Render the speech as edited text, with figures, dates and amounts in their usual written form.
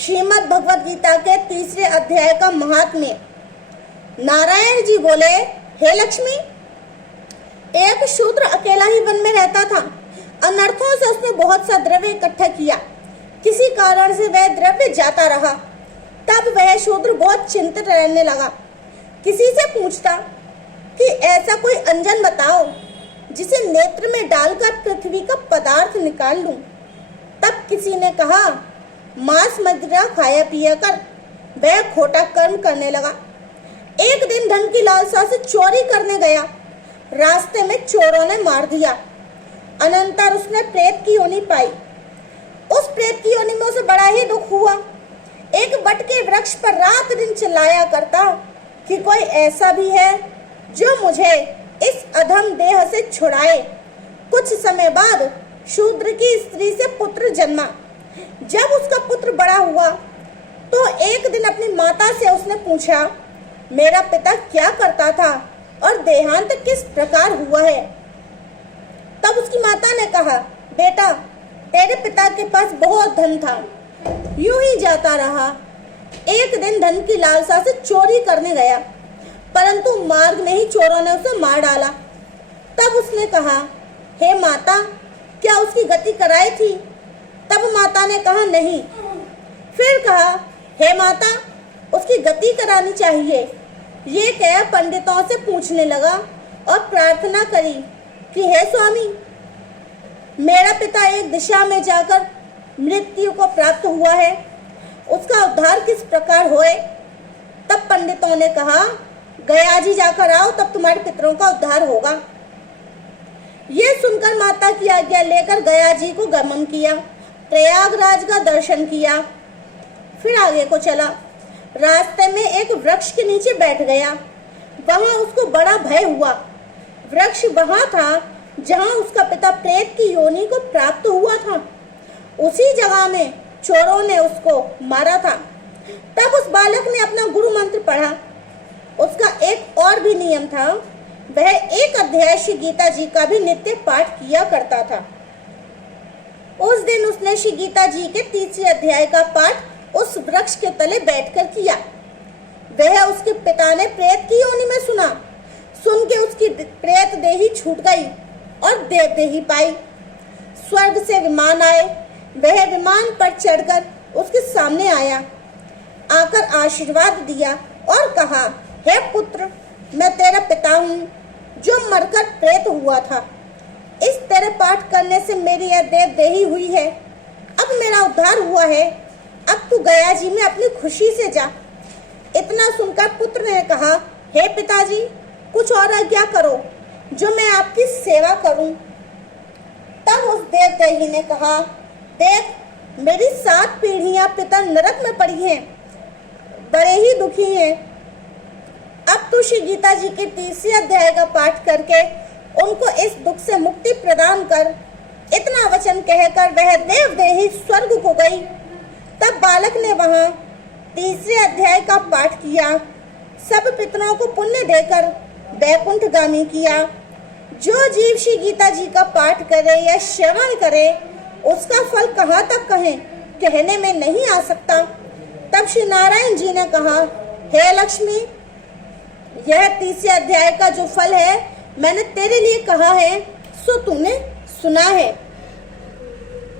श्रीमद् भगवद गीता के 3 अध्याय का महात्म्य। नारायण जी बोले, हे लक्ष्मी, एक शूद्र अकेला ही वन में रहता था। अनर्थों से उसने बहुत सा द्रव्य इकट्ठा किया। किसी कारण से वह द्रव्य जाता रहा। तब वह शूद्र बहुत चिंतित रहने लगा। किसी से पूछता कि ऐसा कोई अंजन बताओ जिसे नेत्र में डालकर पृथ्वी का पदार्थ निकाल लूं। तब किसी ने कहा, मांस मदिरा खाया पिया कर। वह खोटा कर्म करने लगा। एक दिन धन की लालसा से चोरी करने गया। रास्ते में चोरों ने मार दिया। अनंतर उसने प्रेत की योनि पाई। उस प्रेत की योनि में उसे बड़ा ही दुख हुआ। एक बट के वृक्ष पर रात दिन चिल्लाया करता कि कोई ऐसा भी है जो मुझे इस अधम देह से छुड़ाए। कुछ समय बाद शूद्र की स्त्री से पुत्र जन्मा। जब उसका पुत्र बड़ा हुआ तो एक दिन अपनी माता से उसने पूछा, मेरा पिता क्या करता था और देहांत किस प्रकार हुआ है। तब उसकी माता ने कहा, बेटा, तेरे पिता के पास बहुत धन था, यूं ही जाता रहा। एक दिन धन की लालसा से चोरी करने गया, परंतु मार्ग में ही चोरों ने उसे मार डाला। तब उसने कहा, हे माता, क्या उसकी गति कराई थी। तब माता ने कहा, नहीं। फिर कहा, हे माता, उसकी गति करानी चाहिए। ये कह पंडितों से पूछने लगा और प्रार्थना करी कि हे स्वामी, मेरा पिता एक दिशा में जाकर मृत्यु को प्राप्त हुआ है, उसका उद्धार किस प्रकार होए। तब पंडितों ने कहा, गया जी जाकर आओ, तब तुम्हारे पितरों का उद्धार होगा। ये सुनकर माता की आज्ञा लेकर गया जी को गमन किया। प्रयागराज का दर्शन किया। फिर आगे को चला। रास्ते में एक वृक्ष के नीचे बैठ गया। वहां उसको बड़ा भय हुआ। वृक्ष वहां था जहां उसका पिता प्रेत की योनि को प्राप्त हुआ था। उसी जगह में चोरों ने उसको मारा था। तब उस बालक ने अपना गुरु मंत्र पढ़ा। उसका एक और भी नियम था, वह एक अध्याय श्री गीता जी का भी नित्य पाठ किया करता था। उस दिन उसने श्री गीता जी के 3 अध्याय का पाठ उस वृक्ष के तले बैठकर किया। वह उसके पिता ने प्रेत की योनि में सुना। सुन के उसकी प्रेत देही छूट गई और देव देही पाई। स्वर्ग से विमान आए। वह विमान पर चढ़कर उसके सामने आया, आकर आशीर्वाद दिया और कहा, हे पुत्र, मैं तेरा पिता हूँ जो मरकर प्रेत हुआ था। इस तेरे पाठ करने से मेरी यह देव देही हुई है। अब मेरा उद्धार हुआ है। अब तू गया जी में अपनी खुशी से जा। इतना सुनकर पुत्र ने कहा, हे पिताजी, कुछ और आज्ञा करो जो मैं आपकी सेवा करूं। तब उस देव देही ने कहा, देख, मेरी 7 पीढ़ियां पिता नरक में पड़ी हैं, बड़े ही दुखी हैं। अब तू श्री गीता जी के 3 अध्याय का पाठ करके उनको इस दुख से मुक्ति प्रदान कर। इतना वचन कहकर वह देव देही स्वर्ग को गई। तब बालक ने वहां 3 अध्याय का पाठ किया। सब पितरों को पुण्य देकर वैकुंठगामी किया। जो जीव श्री गीता जी का पाठ करे या श्रवण करे, उसका फल कहाँ तक कहें, कहने में नहीं आ सकता। तब श्री नारायण जी ने कहा, हे लक्ष्मी, यह 3 अध्याय का जो फल है मैंने तेरे लिए कहा है, सो तूने सुना है।